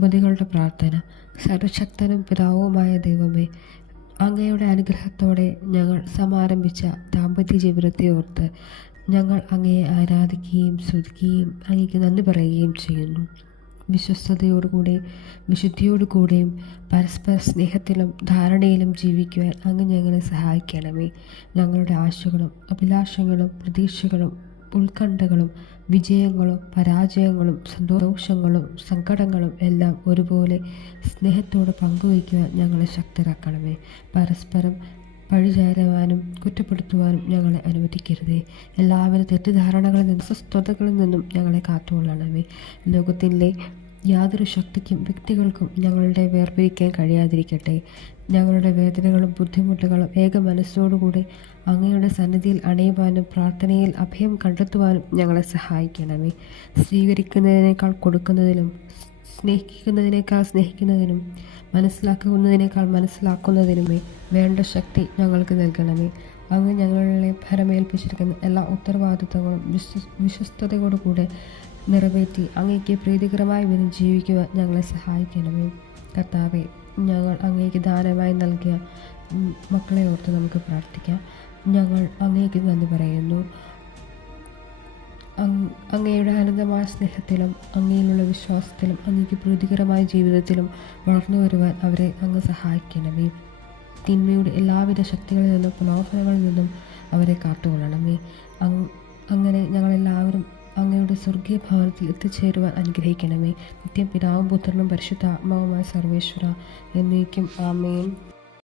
ദമ്പതികളുടെ പ്രാർത്ഥന. സർവശക്തനും പിതാവുമായ ദൈവമേ, അങ്ങയുടെ അനുഗ്രഹത്തോടെ ഞങ്ങൾ സമാരംഭിച്ച ദാമ്പത്യ ജീവിതത്തെ ഓർത്ത് ഞങ്ങൾ അങ്ങയെ ആരാധിക്കുകയും സ്തുതിക്കുകയും അങ്ങേക്ക് നന്ദി പറയുകയും ചെയ്യുന്നു. വിശ്വസ്തയോടുകൂടെയും വിശുദ്ധിയോടുകൂടെയും പരസ്പര സ്നേഹത്തിലും ധാരണയിലും ജീവിക്കുവാൻ അങ്ങ് ഞങ്ങളെ സഹായിക്കണമേ. ഞങ്ങളുടെ ആശകളും അഭിലാഷങ്ങളും പ്രതീക്ഷകളും ഉത്കണ്ഠകളും വിജയങ്ങളും പരാജയങ്ങളും സന്തോഷങ്ങളും സങ്കടങ്ങളും എല്ലാം ഒരുപോലെ സ്നേഹത്തോടെ പങ്കുവയ്ക്കുവാൻ ഞങ്ങളെ ശക്തരാക്കണമേ. പരസ്പരം പഴിചാരുവാനും കുറ്റപ്പെടുത്തുവാനും ഞങ്ങളെ അനുവദിക്കരുതേ. എല്ലാവിധ തെറ്റിദ്ധാരണകളിൽ നിന്നും അസ്വസ്ഥതകളിൽ നിന്നും ഞങ്ങളെ കാത്തുകൊള്ളണമേ. ലോകത്തിലെ യാതൊരു ശക്തിക്കും വ്യക്തികൾക്കും ഞങ്ങളുടെ വേർപിരിക്കാൻ കഴിയാതിരിക്കട്ടെ. ഞങ്ങളുടെ വേദനകളും ബുദ്ധിമുട്ടുകളും ഏക മനസ്സോടുകൂടി അങ്ങയുടെ സന്നിധിയിൽ അണയുവാനും പ്രാർത്ഥനയിൽ അഭയം കണ്ടെത്തുവാനും ഞങ്ങളെ സഹായിക്കണമേ. സ്വീകരിക്കുന്നതിനേക്കാൾ കൊടുക്കുന്നതിലും സ്നേഹിക്കുന്നതിനേക്കാൾ സ്നേഹിക്കുന്നതിനും മനസ്സിലാക്കുന്നതിനേക്കാൾ മനസ്സിലാക്കുന്നതിനുമേ വേണ്ട ശക്തി ഞങ്ങൾക്ക് നൽകണമേ. അങ്ങ് ഞങ്ങളെ ഭരമേൽപ്പിച്ചിരിക്കുന്ന എല്ലാ ഉത്തരവാദിത്തങ്ങളും വിശ്വസ്തയോടുകൂടെ നിറവേറ്റി അങ്ങേക്ക് പ്രീതികരമായ വിധം ജീവിക്കുവാൻ ഞങ്ങളെ സഹായിക്കണമേ. കർത്താവെ, ഞങ്ങൾ അങ്ങേക്ക് ദാനമായി നൽകിയ മക്കളെ ഓർത്ത് നമുക്ക് പ്രാർത്ഥിക്കാം. ഞങ്ങൾ അങ്ങേക്ക് നന്ദി പറയുന്നു. അങ്ങയുടെ അനന്തമായ സ്നേഹത്തിലും അങ്ങയിലുള്ള വിശ്വാസത്തിലും അങ്ങേക്ക് പ്രീതികരമായ ജീവിതത്തിലും വളർന്നു വരുവാൻ അവരെ അങ്ങ് സഹായിക്കണമേ. തിന്മയുടെ എല്ലാവിധ ശക്തികളിൽ നിന്നും പ്രലോഭനങ്ങളിൽ നിന്നും അവരെ കാത്തുകൊള്ളണമേ. അങ്ങനെ ഞങ്ങളെല്ലാവരും അങ്ങയുടെ സ്വർഗീയ ഭവനത്തിൽ എത്തിച്ചേരുവാൻ അനുഗ്രഹിക്കണമേ. നിത്യം പിതാവും പുത്രനും പരിശുദ്ധാത്മാവുമായ സർവേശ്വര എന്നേക്കും ആമേൻ.